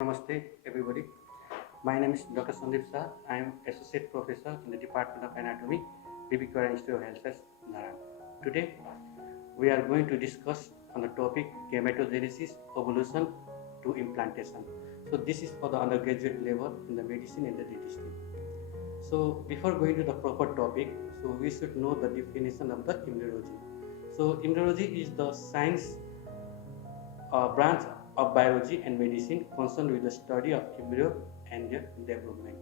Namaste, everybody. My name is Dr. Sandeep Shah. I am Associate Professor in the Department of Anatomy, B.B. Kora Institute of Health Science, Naran. Today, we are going to discuss on the topic gametogenesis, evolution to implantation. So, this is for the undergraduate level in the medicine and the dentistry. So, before going to the proper topic, so we should know the definition of the embryology. So, embryology is the science branch of biology and medicine concerned with the study of embryo and their development.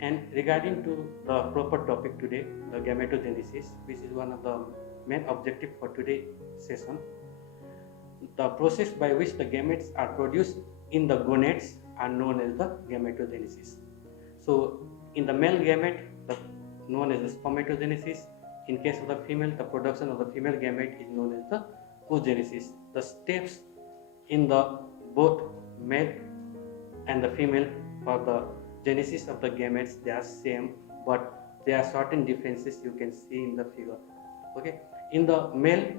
And regarding to the proper topic today, the gametogenesis, which is one of the main objective for today's session, the process by which the gametes are produced in the gonads are known as the gametogenesis. So, in the male gamete, known as the spermatogenesis. In case of the female, the production of the female gamete is known as the oogenesis. The steps in the both male and the female for the genesis of the gametes, they are same, but there are certain differences you can see in the figure. Okay, in the male,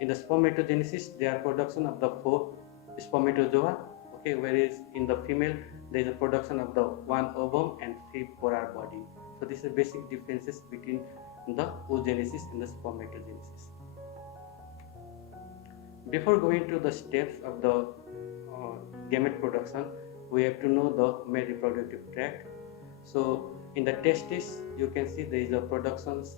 in the spermatogenesis, there are production of the 4 spermatozoa. Okay, whereas in the female, there is a production of the 1 ovum and 3 polar body. So this is basic differences between the oogenesis and the spermatogenesis. Before going to the steps of the gamete production, we have to know the male reproductive tract. So in the testis, you can see there is a productions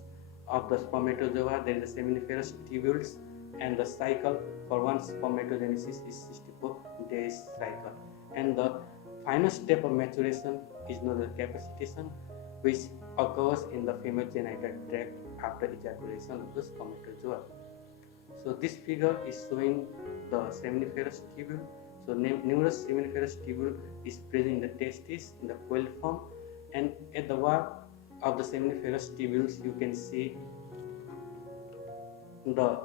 of the spermatozoa, there is a seminiferous tubules, and the cycle for one spermatogenesis is 64 days cycle. And the final step of maturation is known as capacitation, which occurs in the female genital tract after ejaculation of the spermatozoa. So this figure is showing the seminiferous tubule. So numerous seminiferous tubule is present in the testis in the coil form, and at the wall of the seminiferous tubules you can see the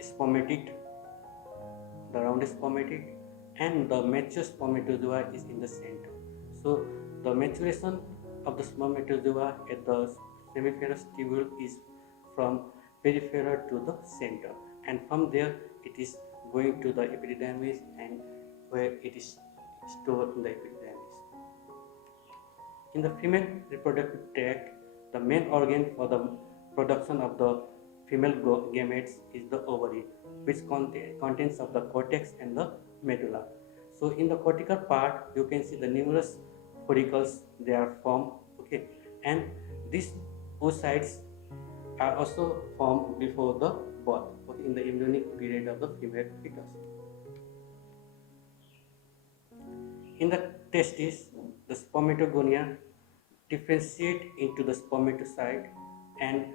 spermatid, the round spermatid, and the mature spermatozoa is in the center. So the maturation of the spermatozoa at the seminiferous tubule is from peripheral to the center, and from there it is going to the epididymis and where it is stored in the epididymis. In the female reproductive tract, the main organ for the production of the female gametes is the ovary, which contains of the cortex and the medulla. So in the cortical part, you can see the numerous follicles they are formed. Okay, and these oocytes are also formed before the birth, okay, in the embryonic period of the female fetus. In the testis, the spermatogonia differentiate into the spermatocyte, and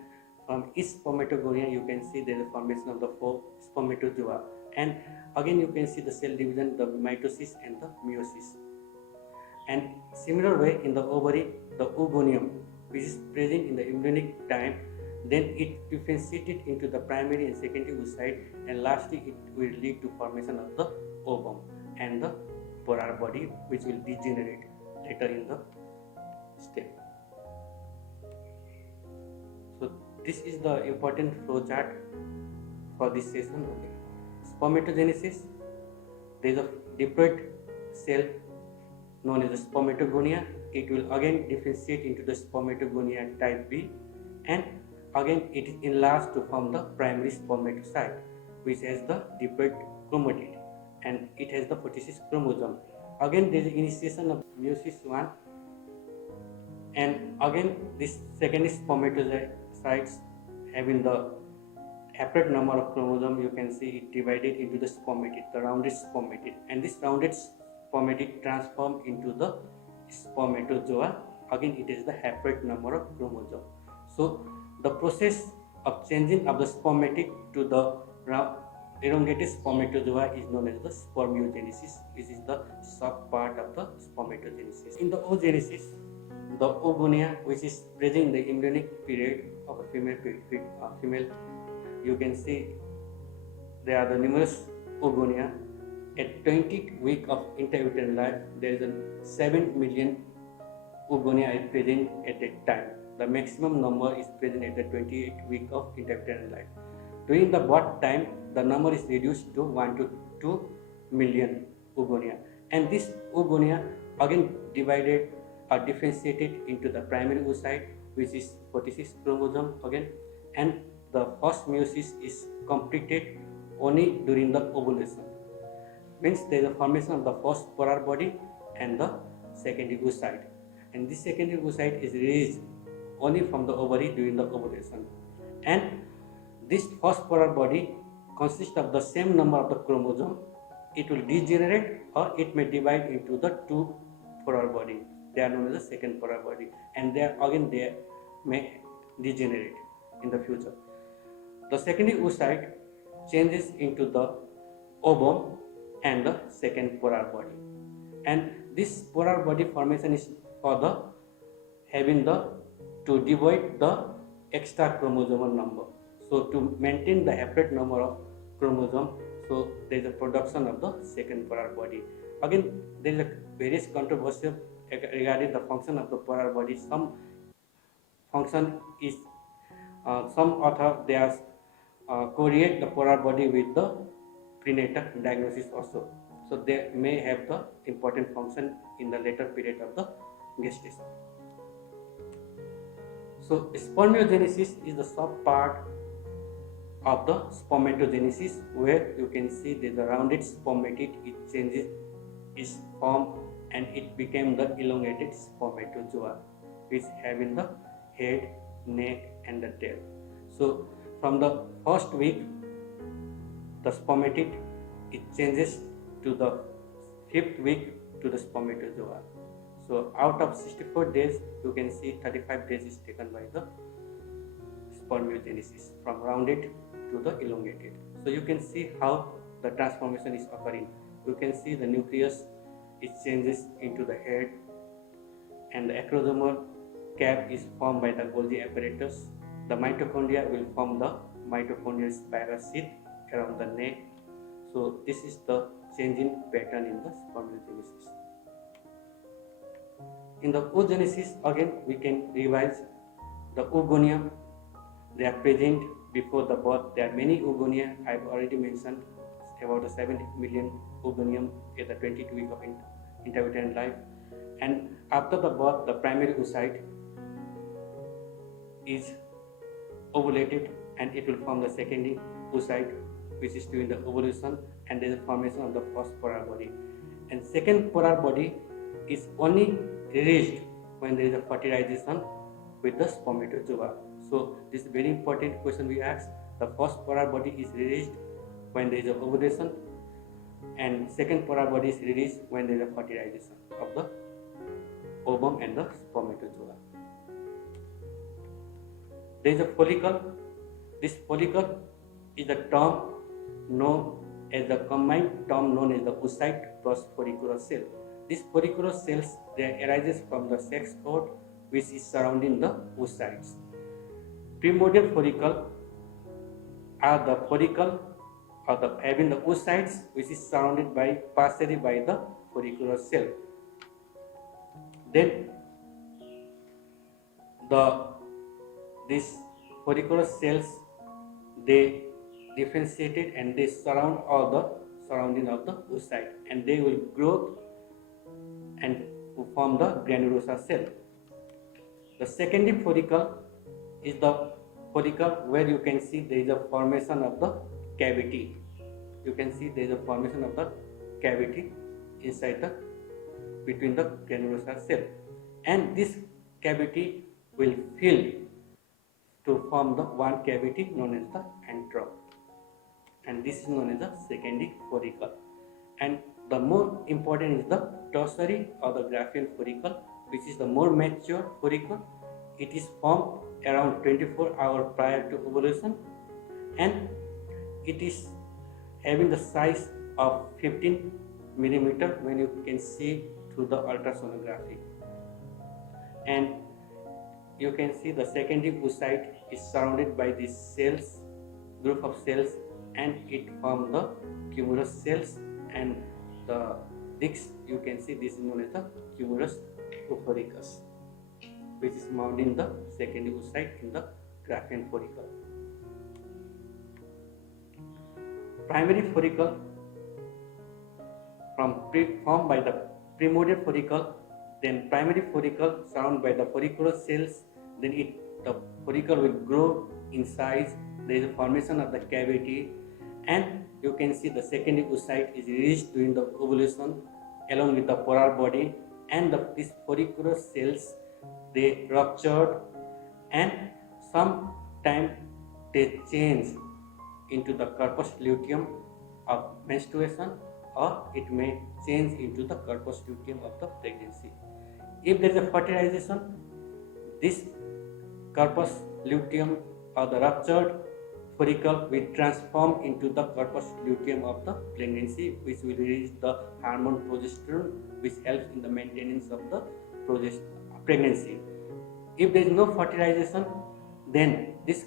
from each spermatogonia you can see there is a formation of the 4 spermatozoa, and again you can see the cell division, the mitosis and the meiosis. And similar way in the ovary, the oogonium, which is present in the embryonic time, then it differentiated into the primary and secondary oocyte, and lastly it will lead to formation of the ovum and the polar body, which will degenerate later in the step. So this is the important flow chart for this session. Okay. Spermatogenesis, there is a diploid cell known as the spermatogonia. It will again differentiate into the spermatogonia type B, and again it is enlarged to form the primary spermatocyte, which has the diploid chromatid, and it has the 46 chromosome. Again there is initiation of meiosis 1, and again this second spermatocytes having the appropriate number of chromosomes. You can see it divided into the spermatid, the rounded spermatid, and this rounded spermatid transformed into the spermatozoa. Again it is the haploid number of chromosomes. So the process of changing of the spermatid to the elongated spermatozoa is known as the spermiogenesis, which is the sub part of the spermatogenesis. In the oogenesis, the oogonia, which is present in the embryonic period of a female, you can see there are the numerous oogonia. At 20th week of intrauterine life, there is a 7 million oogonia present at that time. The maximum number is present at the 28th week of intrauterine life. During the birth time, the number is reduced to 1 to 2 million oogonia, And this oogonia again divided or differentiated into the primary oocyte, which is 46 chromosome again, and the first meiosis is completed only during the ovulation. Means there is a formation of the first polar body and the secondary oocyte, and this secondary oocyte is released only from the ovary during the ovulation. And this first polar body consists of the same number of the chromosome. It will degenerate or it may divide into the two polar body. They are known as the second polar body, and they may degenerate in the future. The secondary oocyte changes into the ovum and the second polar body, and this polar body formation is for the having the to divide the extra chromosomal number. So to maintain the haploid number of chromosome, so there is a production of the second polar body. Again, there is a various controversy regarding the function of the polar body. Some function is some author they are correlate the polar body with the prenatal diagnosis also. So they may have the important function in the later period of the gestation. So spermiogenesis is the sub part of the spermatogenesis, where you can see the rounded spermatid, it changes its form and it became the elongated spermatozoa, which having the head, neck and the tail. So from the first week the spermatid, it changes to the 5th week to the spermatozoa. So out of 64 days you can see 35 days is taken by the spermiogenesis, from rounded to the elongated. So you can see how the transformation is occurring. You can see the nucleus, it changes into the head, and the acrosomal cap is formed by the Golgi apparatus. The mitochondria will form the mitochondrial spiral sheath around the neck. So this is the changing pattern in the spermiogenesis. In the oogenesis, again we can revise the oogonia. They are present before the birth. There are many oogonia. I have already mentioned about the 7 million oogonium at the 22 week of intrauterine life. And after the birth, the primary oocyte is ovulated and it will form the secondary oocyte, which is during the ovulation, and there is a formation of the first polar body. And second polar body is only released when there is a fertilization with the spermatozoa. So this is a very important question we ask. The first polar body is released when there is a ovulation, and second polar body is released when there is a fertilization of the ovum and the spermatozoa. There is a follicle. This follicle is the term known as the combined term known as the oocyte plus follicular cell. These follicular cells, they arises from the sex cord which is surrounding the oocytes. Primordial follicle are the follicle or the having the oocytes which is surrounded by partially by the follicular cell. Then these follicular cells, they differentiated and they surround all the surrounding of the oocyte, and they will grow and form the granulosa cell. The secondary follicle is the follicle where you can see there is a formation of the cavity. You can see there is a formation of the cavity inside the between the granulosa cell, and this cavity will fill to form the one cavity known as the antrum, and this is known as the secondary follicle. And the more important is the tertiary or the Graafian follicle, which is the more mature follicle. It is formed around 24 hours prior to ovulation, and it is having the size of 15 millimeter when you can see through the ultrasonography. And you can see the secondary oocyte is surrounded by these cells, group of cells, and it forms the cumulus cells, and the disc you can see this is known as the cumulus oophorecus, which is found in the secondary oocyte in the Graafian follicle. Primary follicle formed by the primordial follicle, then primary follicle surrounded by the follicular cells, then the follicle will grow in size, there is a formation of the cavity, and you can see the secondary oocyte is released during the ovulation along with the polar body, and these follicular cells they ruptured, and sometime they change into the corpus luteum of menstruation, or it may change into the corpus luteum of the pregnancy. If there is a fertilization, this corpus luteum or the ruptured follicle will transform into the corpus luteum of the pregnancy, which will release the hormone progesterone, which helps in the maintenance of the pregnancy. If there is no fertilization, then this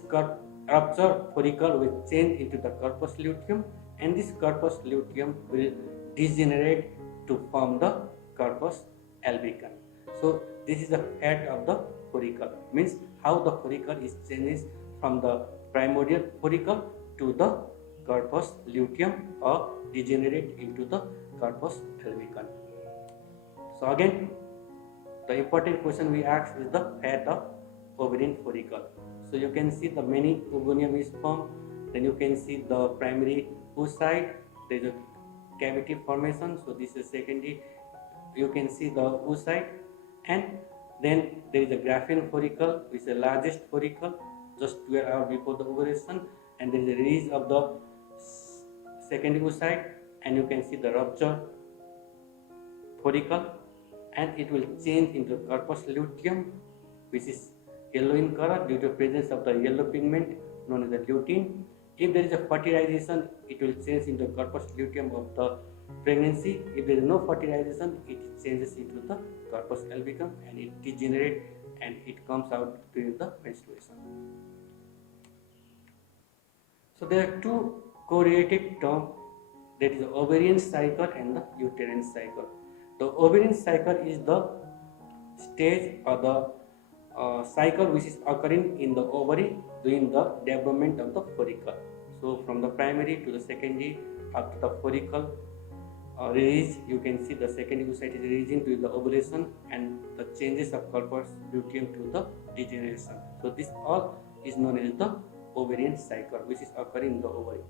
ruptured follicle will change into the corpus luteum, and this corpus luteum will degenerate to form the corpus albicans. So this is the fate of the follicle, means how the follicle is changed from the primordial follicle to the corpus luteum or degenerate into the corpus albicans. So again, the important question we ask is the fate of ovarian follicle. So you can see the many ovarium is formed, then you can see the primary oocyte, there is a cavity formation, so this is secondary, you can see the oocyte, and then there is a Graafian follicle, which is the largest follicle, just 12 hours before the ovulation, and there is a release of the secondary oocyte, and you can see the rupture follicle, and it will change into corpus luteum, which is yellow in color due to presence of the yellow pigment known as the lutein. If there is a fertilization, it will change into corpus luteum of the pregnancy. If there is no fertilization, it changes into the corpus albicans and it degenerates and it comes out during the menstruation. So there are two correlated terms, that is the ovarian cycle and the uterine cycle. The ovarian cycle is the stage or the cycle which is occurring in the ovary during the development of the follicle. So from the primary to the secondary, after the follicle release, you can see the secondary oocyte is releasing to the ovulation and the changes of corpus luteum to the degeneration. So this all is known as the ovarian cycle which is occurring in the ovary.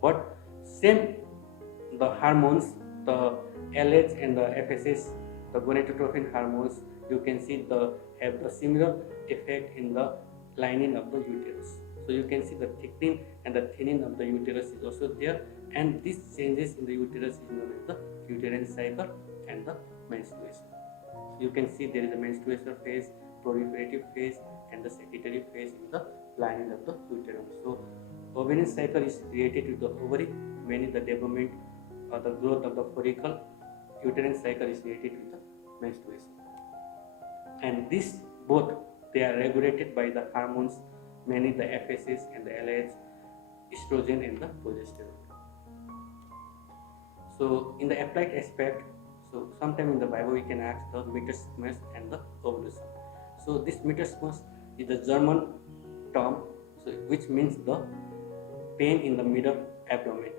But same the hormones, the LH and the FSH, the gonadotropin hormones, you can see have the similar effect in the lining of the uterus. So you can see the thickening and the thinning of the uterus is also there, and these changes in the uterus is known as the uterine cycle and the menstruation. You can see there is a menstruation phase, proliferative phase, and the secretory phase in the lining of the uterus. So ovarian cycle is related to the ovary, mainly the development or the growth of the follicle. Uterine cycle is related to the menstruation. And these both they are regulated by the hormones, mainly the FSH and the LH, estrogen and the progesterone. So in the applied aspect, so sometime in the Bible we can ask the metastasmus and the ovulation. So this metastasmus is the German term, so which means the pain in the middle abdomen.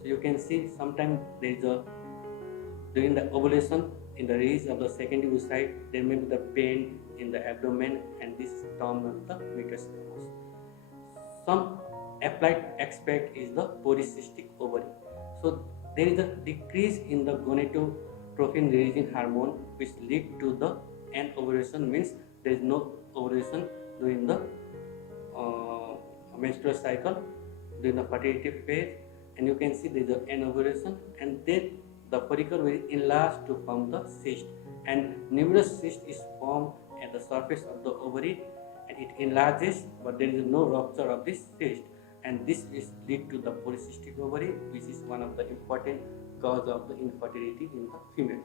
So you can see sometimes there is a during the ovulation, in the release of the secondary oocyte, there may be the pain in the abdomen, and this is termed as the metastasmus. Some applied aspect is the polycystic ovary. So there is a decrease in the gonadotropin releasing hormone, which lead to the anovulation, means there is no ovulation during the menstrual cycle, during the fertility phase, and you can see there is an anovulation, and then the follicle will enlarge to form the cyst, and numerous cyst is formed at the surface of the ovary, and it enlarges, but there is no rupture of this cyst, and this is lead to the polycystic ovary, which is one of the important cause of the infertility in the female.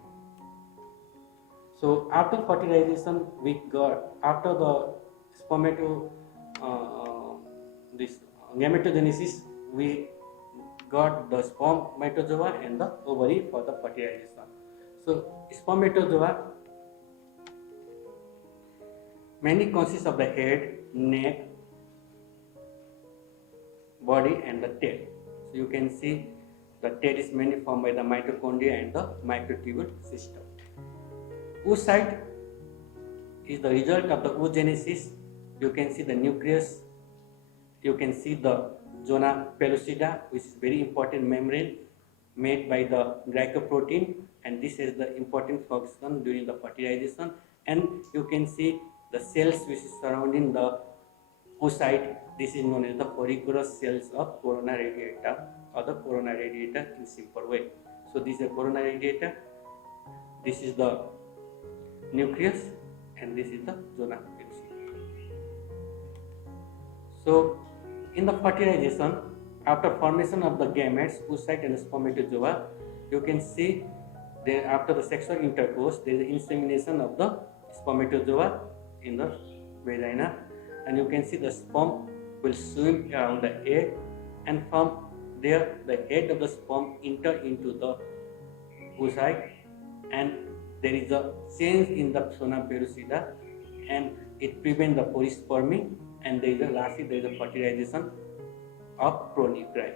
So after fertilization, we got after the gametogenesis, we got the spermatozoa and the ovary for the fertilization. So spermatozoa mainly consists of the head, neck, body and the tail. So you can see The TET is mainly formed by the mitochondria and the microtubule system. Oocyte is the result of the oogenesis. You can see the nucleus, you can see the zona pellucida, which is very important membrane made by the glycoprotein, and this is the important function during the fertilization. And you can see the cells which is surrounding the oocyte. This is known as the follicular cells of corona radiata, or the corona radiata in simple way. So this is a corona radiata, this is the nucleus, and this is the zona pellucida. So in the fertilization, after formation of the gametes, oocyte and spermatozoa, you can see there after the sexual intercourse, there is insemination of the spermatozoa in the vagina, and you can see the sperm will swim around the egg, and from there the head of the sperm enter into the oocyte, and there is a change in the zona pellucida, and it prevents the porispermy, and lastly there is a fertilization of pronuclei.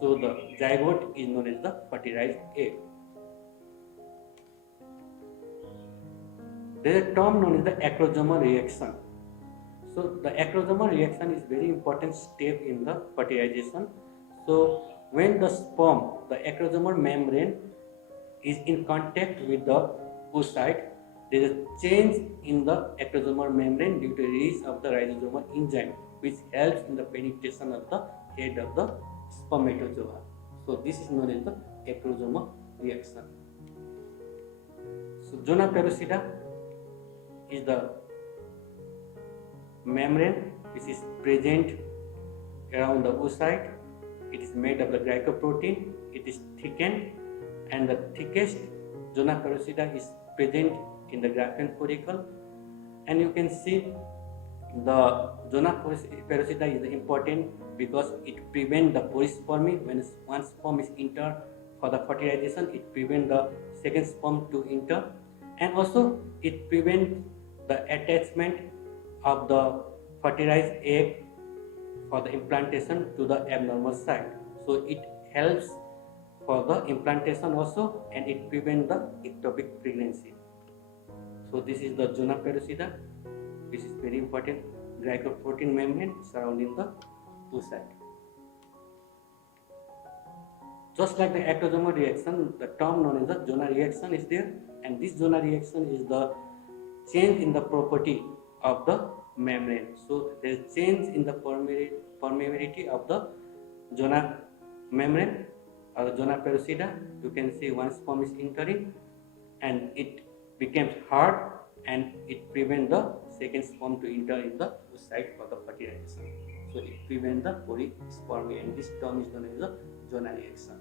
So the zygote is known as the fertilized egg. There is a term known as the acrosomal reaction. So the acrosomal reaction is very important step in the fertilization. So when the sperm, the acrosomal membrane is in contact with the oocyte, there is a change in the acrosomal membrane due to release of the lysosomal enzyme, which helps in the penetration of the head of the spermatozoa. So this is known as the acrosomal reaction. So zona pellucida is the membrane which is present around the oocyte. It is made of the glycoprotein. It is thickened, and the thickest zona pellucida is present in the Graafian follicle. And you can see the zona pellucida is important because it prevents the porispermy. When one sperm is entered for the fertilization, it prevents the second sperm to enter, and also it prevents the attachment of the fertilized egg for the implantation to the abnormal site. So it helps for the implantation also, and it prevents the ectopic pregnancy. So this is the zona pellucida, which is very important glycoprotein membrane surrounding the oocyte. Just like the acrosomal reaction, the term known as the zona reaction is there, and this zona reaction is the change in the property of the membrane. So there is change in the permeability of the zona membrane or the zona pellucida. You can see one sperm is entering, and it becomes hard, and it prevents the second sperm to enter in the oocyte for the fertilization. So it prevents the porispermy, and this term is known as the zona reaction.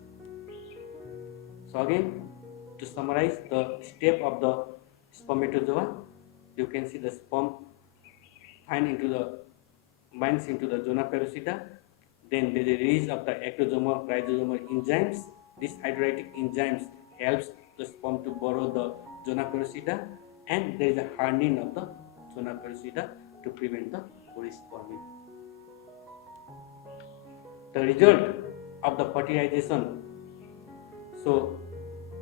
So again, to summarize the step of the spermatozoa, you can see the sperm binds into the zona pellucida. Then there is a release of the acrosomal lysosomal enzymes. These hydrolytic enzymes helps the sperm to borrow the zona pellucida, and there is a hardening of the zona pellucida to prevent the porispermy. The result of the fertilization. So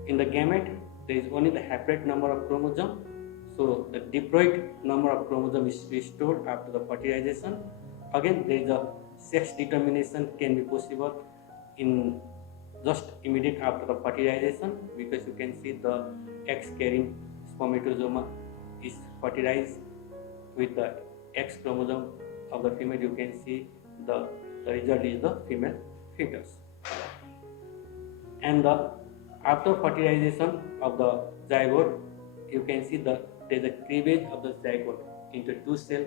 in the gamete, there is only the haploid number of chromosome. So the diploid number of chromosome is restored after the fertilization. Again, there is a sex determination can be possible in just immediate after the fertilization, because you can see the X carrying spermatozoa is fertilized with the X chromosome of the female. You can see the result is the female fetus. And after fertilization of the zygote, you can see there is a cleavage of the zygote into 2-cell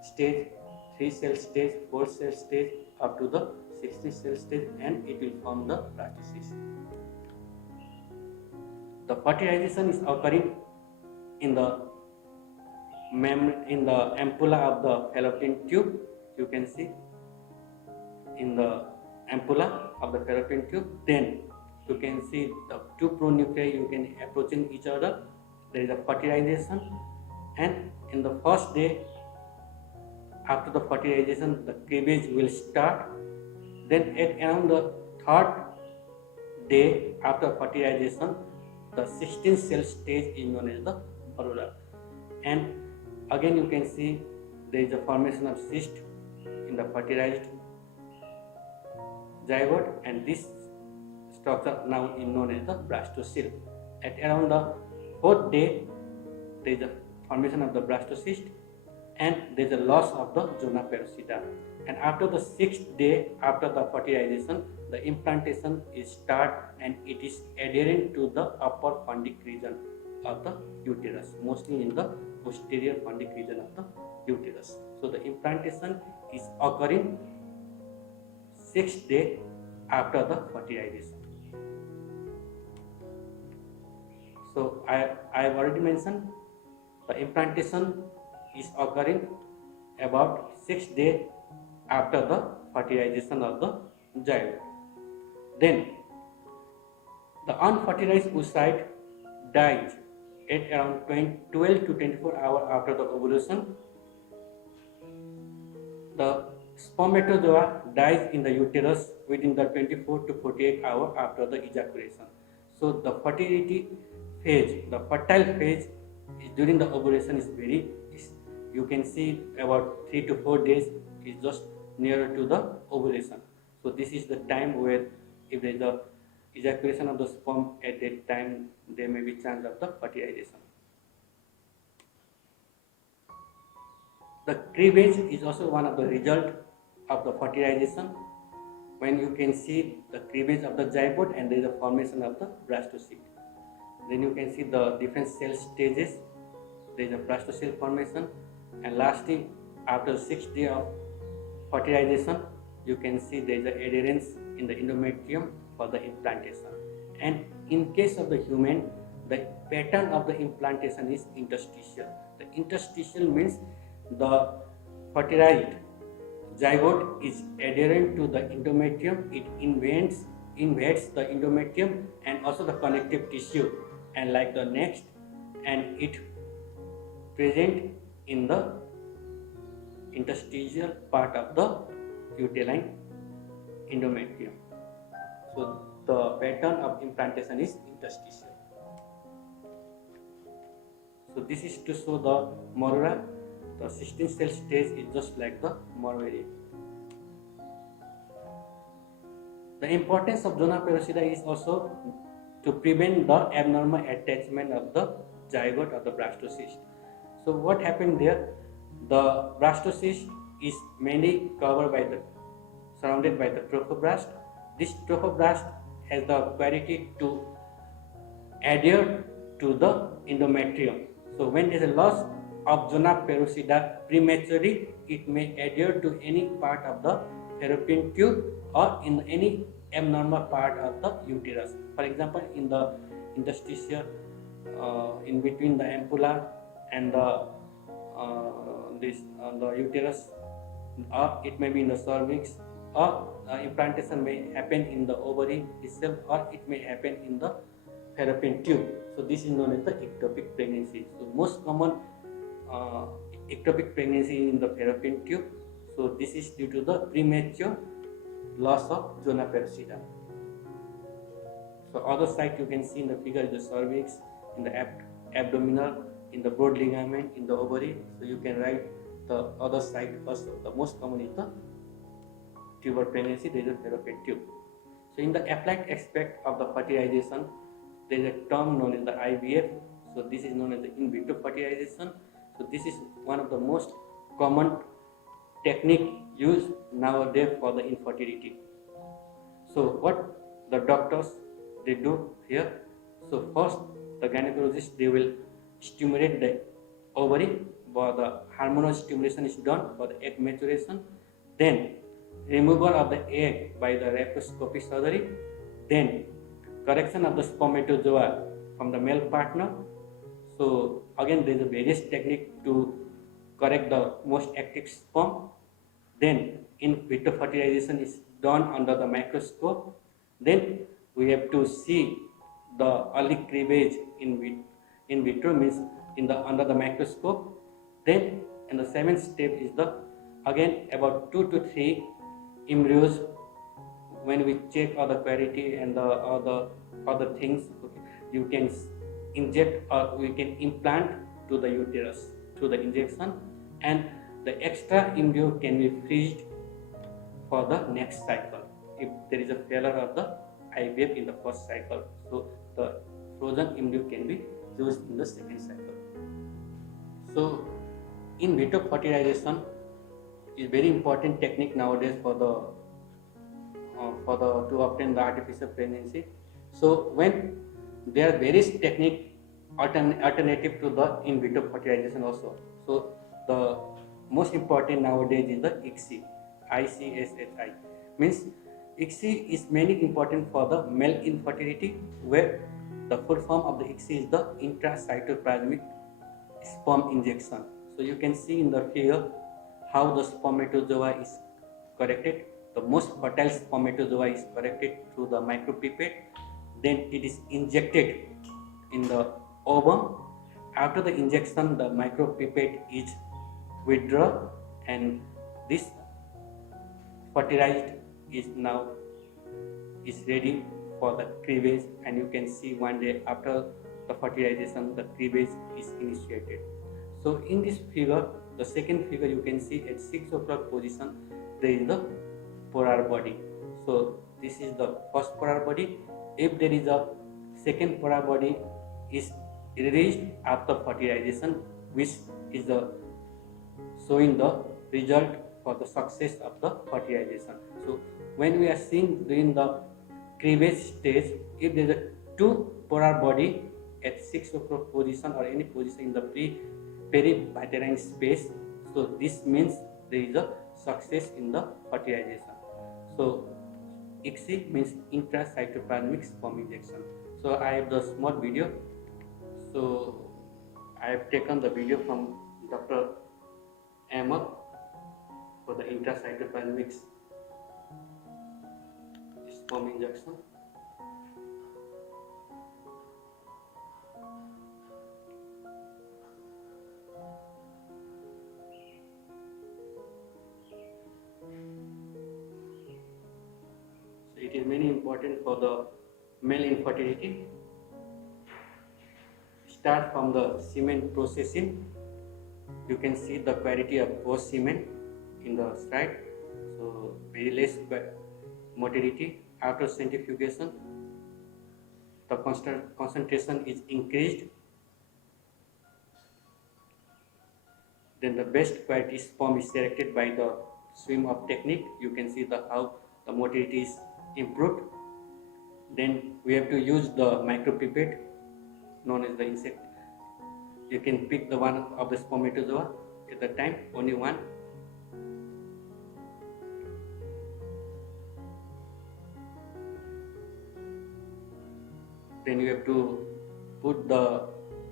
stage, 3-cell stage, 4-cell stage, up to the 60-cell stage, and it will form the blastocyst. The fertilization is occurring in the ampulla of the fallopian tube. You can see in the ampulla of the fallopian tube. Then you can see the two pronuclei you can approaching each other. There is a fertilization, and in the first day after the fertilization, the cleavage will start. Then at around the third day after fertilization, the 16th cell stage is known as the morula. And again you can see there is a formation of cyst in the fertilized zygote, and this structure now is known as the blastocyst. At around the 4th day, there is a formation of the blastocyst and there is a loss of the zona pellucida. And after the 6th day after the fertilization, the implantation is start and it is adherent to the upper fundic region of the uterus, mostly in the posterior fundic region of the uterus. So the implantation is occurring 6th day after the fertilization. So I have already mentioned the implantation is occurring about 6th day after the fertilization of the zygote. Then the unfertilized oocyte dies at around 12 to 24 hours after the ovulation. The spermatozoa dies in the uterus within the 24 to 48 hours after the ejaculation. So the fertility phase, the fertile phase during the ovulation is you can see about 3 to 4 days is just nearer to the ovulation. So this is the time where if there is a ejaculation of the sperm at that time, there may be chance of the fertilization. The cleavage is also one of the result of the fertilization, when you can see the cleavage of the zygote and there is a formation of the blastocyst. Then you can see the different cell stages. There is a blastocyst formation, and lastly after 6 days of fertilization, you can see there is a adherence in the endometrium for the implantation. And in case of the human, the pattern of the implantation is interstitial. The interstitial means the fertilized zygote is adherent to the endometrium. It invades the endometrium and also the connective tissue, and like the next, and it present in the interstitial part of the uterine endometrium. So the pattern of implantation is interstitial. So this is to show the morula. The 16th cell stage is just like the morula. The importance of zona pellucida is also to prevent the abnormal attachment of the zygote or the blastocyst. So what happened there? The blastocyst is mainly surrounded by the trophoblast. This trophoblast has the quality to adhere to the endometrium. So when there is a loss of zona pellucida prematurely, it may adhere to any part of the fallopian tube or in any abnormal part of the uterus. For example, in the interstitial, in between the ampulla and the uterus, or it may be in the cervix, or implantation may happen in the ovary itself, or it may happen in the fallopian tube. So this is known as the ectopic pregnancy. So most common ectopic pregnancy in the fallopian tube. So this is due to the premature loss of zona pellucida. So other side you can see in the figure is the cervix, in the abdominal, in the broad ligament, in the ovary. So you can write the other side also. The most common is the tubal pregnancy, there is a fallopian tube. So in the applied aspect of the fertilization, there is a term known as the IVF. So this is known as the in vitro fertilization. So this is one of the most common technique used nowadays for the infertility. So what the doctors they do here? So first the gynecologist they will stimulate the ovary, but the hormonal stimulation is done for the egg maturation. Then removal of the egg by the laparoscopy surgery. Then correction of the spermatozoa from the male partner. So again there is a various technique to correct the most active sperm. Then in vitro fertilization is done under the microscope. Then we have to see the early cleavage in vitro, means under the microscope. Then in the 7th step is the again about 2 to 3 embryos when we check other quality and the other things, okay, you can inject or we can implant to the uterus through the injection, and the extra embryo can be freezed for the next cycle if there is a failure of the IVF in the first cycle. So the frozen embryo can be used in the second cycle. So in vitro fertilization is very important technique nowadays for the to obtain the artificial pregnancy. So when there are various technique alternative to the in vitro fertilization also. So the most important nowadays is the ICSI, ICSHI. Means ICSI is mainly important for the male infertility, where the full form of the ICSI is the intracytoplasmic sperm injection. So you can see in the figure how the spermatozoa is corrected. The most fertile spermatozoa is corrected through the micropipette. Then it is injected in the ovum. After the injection, the micropipette is withdrawn, and this fertilized is now is ready for the cleavage. And you can see one day after the fertilization, the cleavage is initiated. So in this figure, the second figure, you can see at 6 o'clock position there is the polar body. So this is the first polar body. If there is a second polar body is released after fertilization, which is the showing the result for the success of the fertilization. So when we are seeing during the cleavage stage, if there is a two polar body at 6 o'clock position or any position in the perivitrine space, so this means there is a success in the fertilization. So ICSI means intracytoplasmic sperm injection. So I have the small video. So I have taken the video from Dr. Ahmed for the intracytoplasmic sperm injection. So it is very important for the male infertility. Start from the semen processing. You can see the quality of post semen in the slide. So very less motility. After centrifugation, the concentration is increased. Then the best quality sperm is selected by the swim up technique. You can see how the motility is improved. Then we have to use the micropipette known as the insect. You can pick the one of the spermatozoa at the time, only one. Then you have to put the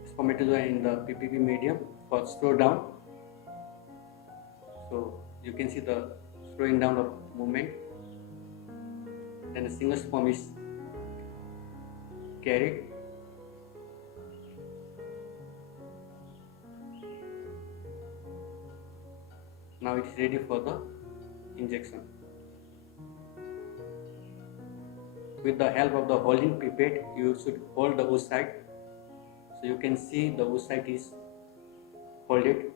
spermatozoa in the PPP medium for slow down. So you can see the slowing down of movement. Then a single sperm is carried. Now it is ready for the injection. With the help of the holding pipette, you should hold the oocyte. So you can see the oocyte is folded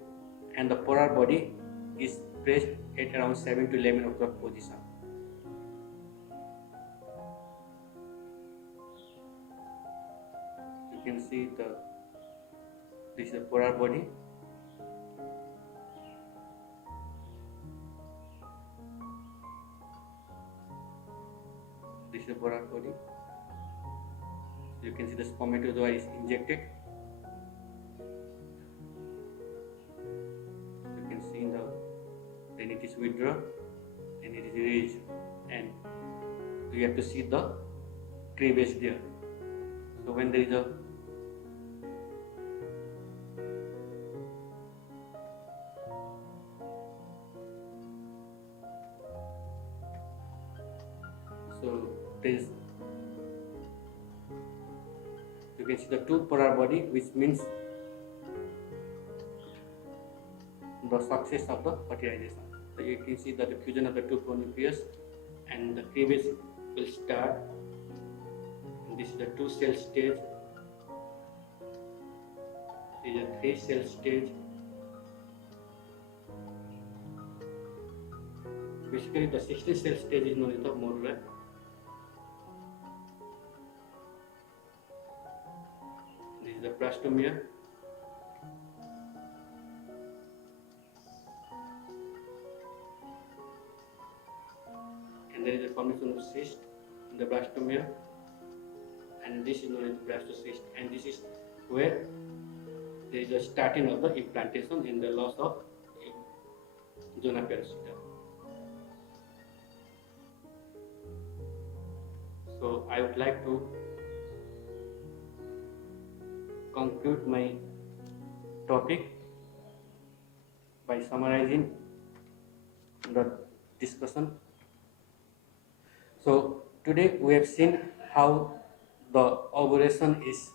and the polar body is pressed at around 7 to 11 o'clock position. You can see this is the polar body. This is the polar body. You can see the spermatozoa is injected. You can see then it is withdrawn and it is released, and you have to see the cleavage there. So when there is a you can see the two polar body, which means the success of the fertilization. So you can see the diffusion of the two pronucleus and the cleavage will start. And this is the 2-cell stage. This is a 3-cell stage. Basically, the 16-cell stage is known as the morula. This is the blastomere. And there is a formation of cyst in the blastomere, and this is known as blastocyst. And this is where there is a starting of the implantation and the loss of zona pellucida. So I would like to conclude my topic by summarizing the discussion. So today we have seen how the ovulation is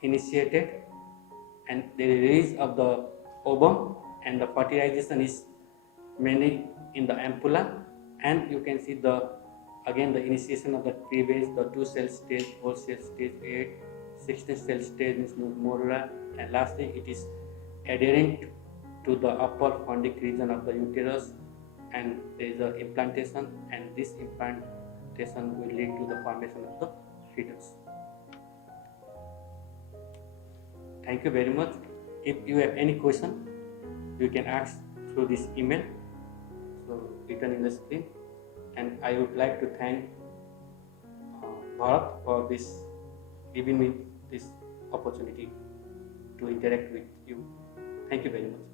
initiated and the release of the ovum, and the fertilization is mainly in the ampulla, and you can see the initiation of the cleavage, the 2-cell stage, 4-cell stage, 8, 16-cell stage is morula, and lastly it is adherent to the upper fundic region of the uterus, and there is an implantation, and this implantation will lead to the formation of the fetus. Thank you very much. If you have any question, you can ask through this email, so written in the screen. And I would like to thank Bharat for giving me this opportunity to interact with you. Thank you very much.